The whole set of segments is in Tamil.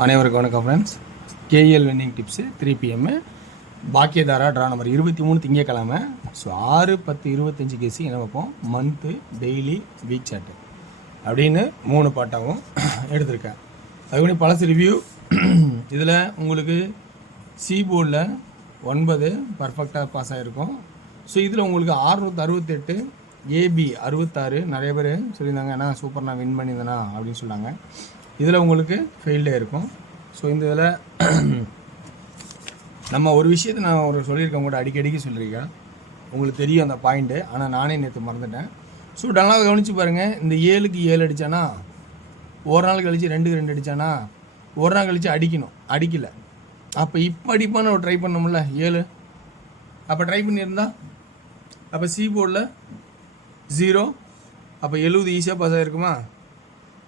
அனைவருக்கும் வணக்கம் friends. KL winning tips 3 PM Bhagyathara draw number 23 திங்கக்கிழமை. ஸோ 6-10-25 கேசி என்ன வைப்போம், மந்த்து, டெய்லி, வீக் சார்ட்டு அப்படின்னு 3 பாட்டாகவும் எடுத்திருக்கேன். அதுக்கு பழசு ரிவ்யூ. இதில் உங்களுக்கு சி போர்டில் 9 பர்ஃபெக்டாக பாஸ் ஆகிருக்கும். ஸோ இதில் உங்களுக்கு 668, ஏபி 66 நிறைய பேர் சொல்லியிருந்தாங்க, ஏன்னா சூப்பர் நான் வின் பண்ணியிருந்தேனா அப்படின்னு சொன்னாங்க. இதில் உங்களுக்கு ஃபெயில்டே இருக்கும். ஸோ இந்த இதில் நம்ம ஒரு விஷயத்தை நான் சொல்லியிருக்கேன், கூட அடிக்கடிக்கு சொல்லியிருக்கேன், உங்களுக்கு தெரியும் அந்த பாயிண்ட்டு. ஆனால் நானே நேற்று மறந்துட்டேன். ஸோ நல்லா கவனித்து பாருங்கள். இந்த 7க்கு 7 அடித்தானா, ஒரு நாள் கழித்து 2க்கு 2 அடித்தானா, ஒரு நாள் கழித்து அடிக்கணும், அடிக்கலை. அப்போ இப்போ அடிப்பான்னு நம்ம ட்ரை பண்ணோம்ல 7, அப்போ ட்ரை பண்ணியிருந்தா அப்போ சி போர்டில் 0, அப்போ 70 ஈஸியாக பாஸ் ஆகிருக்குமா.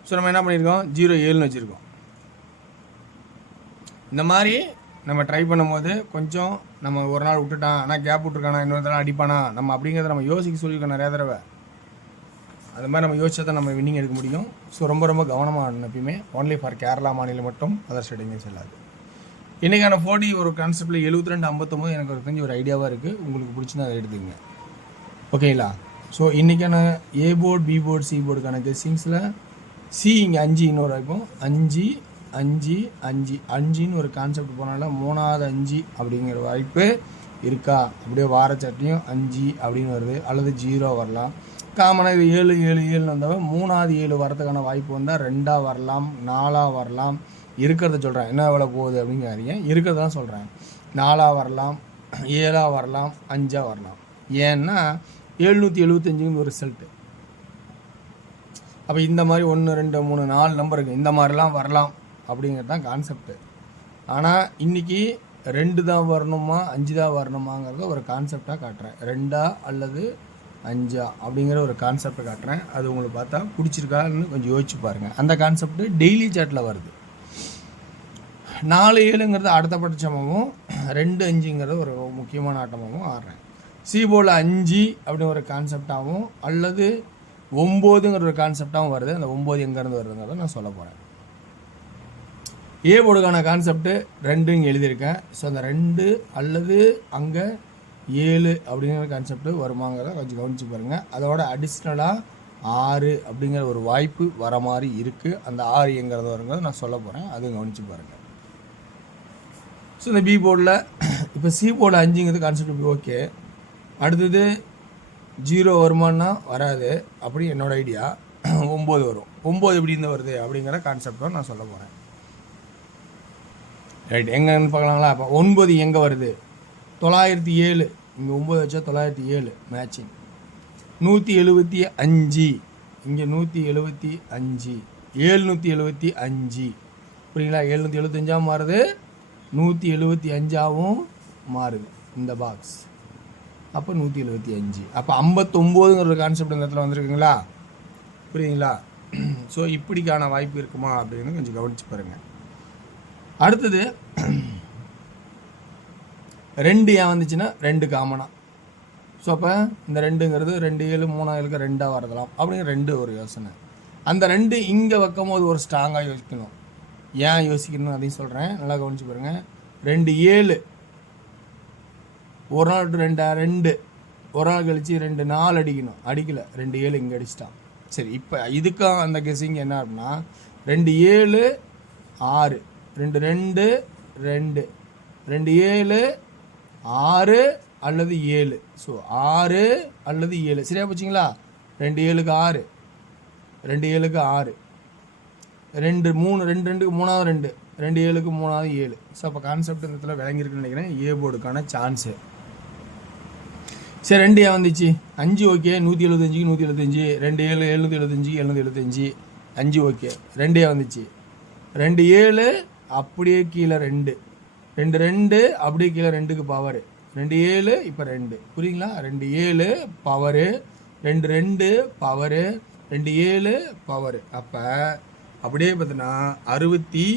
ஸோ நம்ம என்ன பண்ணியிருக்கோம், 0-7ன்னு வச்சுருக்கோம். இந்த மாதிரி நம்ம ட்ரை பண்ணும்போது கொஞ்சம் நம்ம ஒரு நாள் விட்டுட்டான், ஆனால் கேப் விட்டுருக்கானா, இன்னொரு தடவை அடிப்பானா, நம்ம அப்படிங்கிறத நம்ம யோசிக்க சொல்லியிருக்கோம் நிறையா தடவை. அது மாதிரி நம்ம யோசிச்சா தான் நம்ம வின்னிங் எடுக்க முடியும். ஸோ ரொம்ப ரொம்ப கவனமாக எப்பயுமே. ஒன்லி ஃபார் கேரளா மாநிலம் மட்டும், அதர் ஸ்டேட் செல்லாது. இன்றைக்கான 40 ஒரு கான்செப்டில் 72-59 எனக்கு தெரிஞ்ச ஒரு ஐடியாவாக இருக்குது. உங்களுக்கு பிடிச்சிருந்தா அதை எடுத்துக்கங்க, ஓகேங்களா. ஸோ இன்றைக்கான A board, B board, C போர்டுக்கான கெஸ்ஸிங்ஸில் சி இங்கே 5 இன்னொரு வாய்ப்பும் 5-5-5-5ன்னு ஒரு கான்செப்ட் போனால 3வது 5 அப்படிங்கிற வாய்ப்பு இருக்கா. அப்படியே வாரச்சாட்டியும் 5 அப்படின்னு வருது, அல்லது 0 வரலாம். காமனாக இது 7-7-7ன்னு வந்தவன் 3வது 7 வரதுக்கான வாய்ப்பு வந்தால் 2ஆ வரலாம், 4ஆ வரலாம். இருக்கிறத சொல்கிறேன், என்ன எவ்வளோ போகுது அப்படிங்கிறீங்க, இருக்கிறத தான் சொல்கிறேன். 4ஆ வரலாம், 7ஆ வரலாம், 5ஆ வரலாம். ஏன்னா 775ன்னு ஒரு ரிசல்ட்டு. அப்போ இந்த மாதிரி 1 2 3 4 நம்பருக்கு இந்த மாதிரிலாம் வரலாம் அப்படிங்கிறது தான் கான்செப்ட்டு. ஆனால் இன்றைக்கி 2 தான் வரணுமா 5 தான் வரணுமாங்கிறத ஒரு கான்செப்டாக காட்டுறேன். 2ஆ அல்லது 5ஆ அப்படிங்கிற ஒரு கான்செப்டை காட்டுறேன். அது உங்களுக்கு பார்த்தா பிடிச்சிருக்கான்னு கொஞ்சம் யோசிச்சு பாருங்கள். அந்த கான்செப்ட்டு டெய்லி சார்ட்டில் வருது. 4-7ங்கிறது அடுத்த பட்சமாகவும் 2-5ங்கிறது ஒரு முக்கியமான ஆட்டமாகவும் ஆடுறேன். சி போர்டில் 5 அப்படின்னு ஒரு கான்செப்டாகவும் அல்லது 9ங்கிற ஒரு கான்செப்டாகவும் வருது. அந்த 9 எங்கேருந்து வருதுங்கிறத நான் சொல்ல போகிறேன். ஏ போர்டுக்கான கான்செப்ட்டு 2 இங்கே எழுதியிருக்கேன். ஸோ அந்த 2 அல்லது அங்கே 7 அப்படிங்கிற கான்செப்ட் வருமாங்கிறத கொஞ்சம் கவனித்து பாருங்கள். அதோட அடிஷ்னலாக 6 அப்படிங்கிற ஒரு வாய்ப்பு வர மாதிரி இருக்குது. அந்த 6 எங்கிறது வருங்கிறத நான் சொல்ல போகிறேன், அதுவும் கவனித்து பாருங்கள். ஸோ இந்த பி போர்டில் இப்போ சி போர்டில் 5ங்கிறது கான்செப்ட் ஓகே. அடுத்தது 0 வருமானா வராது, அப்படி என்னோடய ஐடியா. 9 வரும். 9 எப்படி இருந்து வருது அப்படிங்கிற கான்செப்டை நான் சொல்ல போகிறேன். ரைட், எங்கன்னு பார்க்கலாங்களா. அப்போ 9 எங்கே வருது, 907. இங்கே 9 வச்சா 907 மேட்சிங். 175 இங்கே 175, 775 புரியுங்களா. 775ஆகவும் மாறுது, 175ஆகவும் மாறுது இந்த பாக்ஸ். அப்போ 175. அப்போ 59ங்கிற ஒரு கான்செப்ட் இந்த இடத்துல வந்துருக்குங்களா, புரியுதுங்களா. ஸோ இப்படிக்கான வாய்ப்பு இருக்குமா அப்படின்னு கொஞ்சம் கவனித்து பாருங்கள். அடுத்தது 2 ஏன் வந்துச்சுன்னா 2 காமனாக. ஸோ அப்போ இந்த 2ங்கிறது 2-7 3-7க்கு 2ஆ வரதலாம் அப்படிங்கிற 2 ஒரு யோசனை. அந்த 2 இங்கே வைக்கும் போது ஒரு ஸ்ட்ராங்காக யோசிக்கணும். ஏன் யோசிக்கணும் அதையும் சொல்கிறேன், நல்லா கவனித்து பாருங்கள். 2-7 ஒரு நாள் 2 ஒரு நாள் கழிச்சு 2-4 அடிக்கணும், அடிக்கலை, 2-7 இங்கே அடிச்சிட்டான். சரி, இப்போ இதுக்கும் அந்த கெஸிங் என்ன அப்படின்னா 2-7-6, 2-2-2, 2-7-6 அல்லது 7. ஸோ 6 அல்லது 7 சரியா போச்சிங்களா. 2-7க்கு 6, 2-7க்கு 6, 2-3, 2-2க்கு 3வது 2, 2-7க்கு 3வது 7. ஸோ அப்போ கான்செப்ட் இந்த இடத்துல விளங்கியிருக்குன்னு நினைக்கிறேன். ஏ போர்டுக்கான சான்ஸு. சரி, 2 ஏன் வந்துச்சு, 5 ஓகே, 175க்கு 175, 2-7 775க்கு 775, 5 ஓகே, 2 ஏன் வந்துச்சு. 2-7 அப்படியே கீழே 2, 2-2 அப்படியே கீழே 2க்கு பவர், 2-7 இப்போ 2 புரியுங்களா. 2-7 பவரு, 2-2 பவரு, 2-7 பவரு. அப்போ அப்படியே பார்த்தீங்கன்னா 60,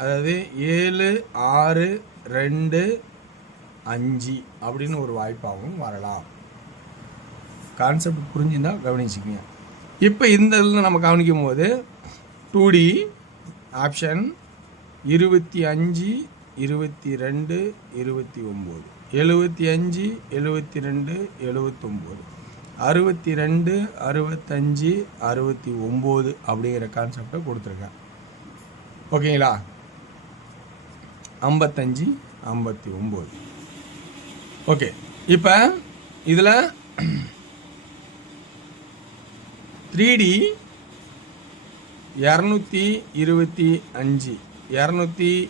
அதாவது 7-6-2-5 அப்படின்னு ஒரு வாய்ப்பாகவும் வரலாம். கான்செப்ட் புரிஞ்சுருந்தால் கவனிச்சுக்கோங்க. இப்போ இந்த இதில் நம்ம கவனிக்கும் போது 2D ஆப்ஷன் 25, 22, 29. 75, 72, 79. 62, 65, 69 அப்படிங்கிற கான்செப்டை கொடுத்துருக்கேன். ஓகேங்களா? 55, 59. ஓகே, இப்போ இதில் 3D 225, 229, 725,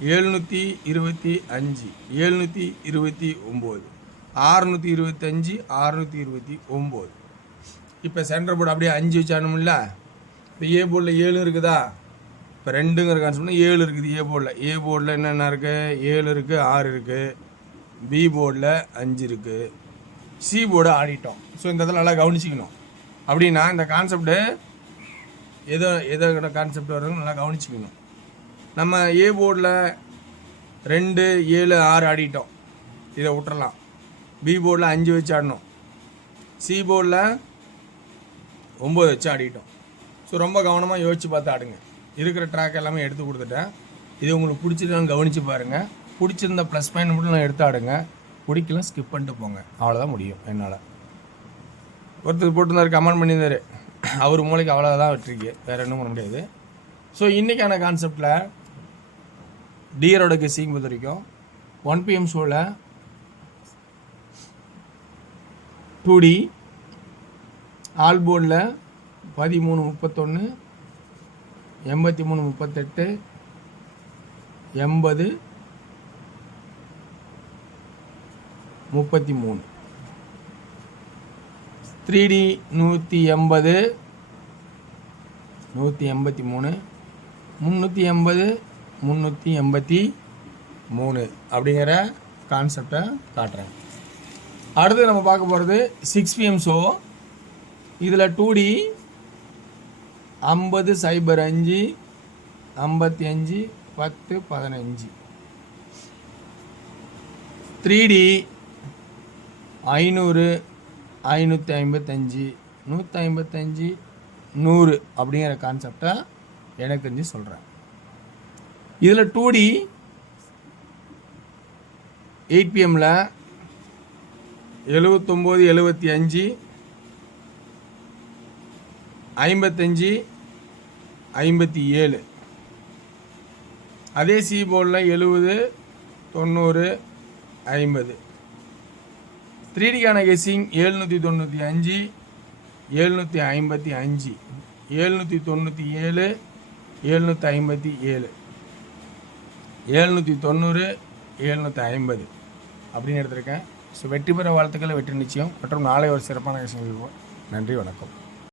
729, 625, 629. இப்போ சென்டர் போர்டு அப்படியே 5 வச்சானும்ல. இப்போ ஏ போர்டில் 7 இருக்குதா? இப்போ 2ங்கிற கான்செப்ட்னா 7 இருக்குது. ஏ போர்டில் என்னென்ன இருக்குது? 7 இருக்குது, 6 இருக்குது. பி போர்டில் 5 இருக்குது. C board ஆடிட்டோம். ஸோ இந்த இதில் நல்லா கவனிச்சிக்கணும். அப்படின்னா இந்த கான்செப்டு எதோ கான்செப்ட் வருதுன்னு நல்லா கவனிச்சிக்கணும். நம்ம ஏ போர்டில் 2, 7, 6 ஆடிட்டோம். இதை விட்டுறலாம். பி போர்டில் 5 வச்சு ஆடணும். சி போர்டில் 9 வச்சு ஆடிட்டோம். ஸோ ரொம்ப கவனமாக யோசித்து பார்த்து ஆடுங்க. இருக்கிற ட்ராக் எல்லாமே எடுத்து கொடுத்துட்டேன். இது உங்களுக்கு பிடிச்சிருந்தாலும் கவனித்து பாருங்கள். பிடிச்சிருந்த ப்ளஸ் பாயிண்ட் மட்டும் நான் எடுத்து ஆடுங்க. பிடிக்கலாம் ஸ்கிப் பண்ணிட்டு போங்க. அவ்வளோதான் முடியும் என்னால். ஒருத்தர் போட்டுருந்தாரு, கமெண்ட் பண்ணியிருந்தார், அவர் மூளைக்கு அவ்வளோதான் விட்டுருக்கு, வேறு ஒன்றும் பண்ண முடியாது. ஸோ இன்றைக்கான கான்செப்டில் டியரோட கெஸ்ஸிங் பொறுத்த வரைக்கும் 1 PM ஷோவில் 2D ஆல் போர்டில் 13, 31, 83, 38, 80, 33. 3D 180, 183, 380, 383 அப்படிங்கிற கான்செப்டை காட்டுறேன். அடுத்து நம்ம பார்க்க போகிறது 6 PM ஷோ. இதில் 2D 50, 05, 55, 10, 15. 3D 500, 555, 155, 100 அப்படிங்கிற கான்செப்டை எனக்கு தெரிஞ்சு சொல்கிறேன். இதில் 2D 8 PMல 79, 75, 55, 57. அதே சி போர்டில் 70, 90, 50. 3Dக்கான கெஸ்ஸிங் 795, 755, 797, 757, 790, 750 அப்படின்னு எடுத்திருக்கேன். ஸோ வெற்றி பெற வாழ்த்துக்களை வெற்றி நிச்சயம் மற்றும் நாளை ஒரு சிறப்பான விஷயம். நன்றி, வணக்கம்.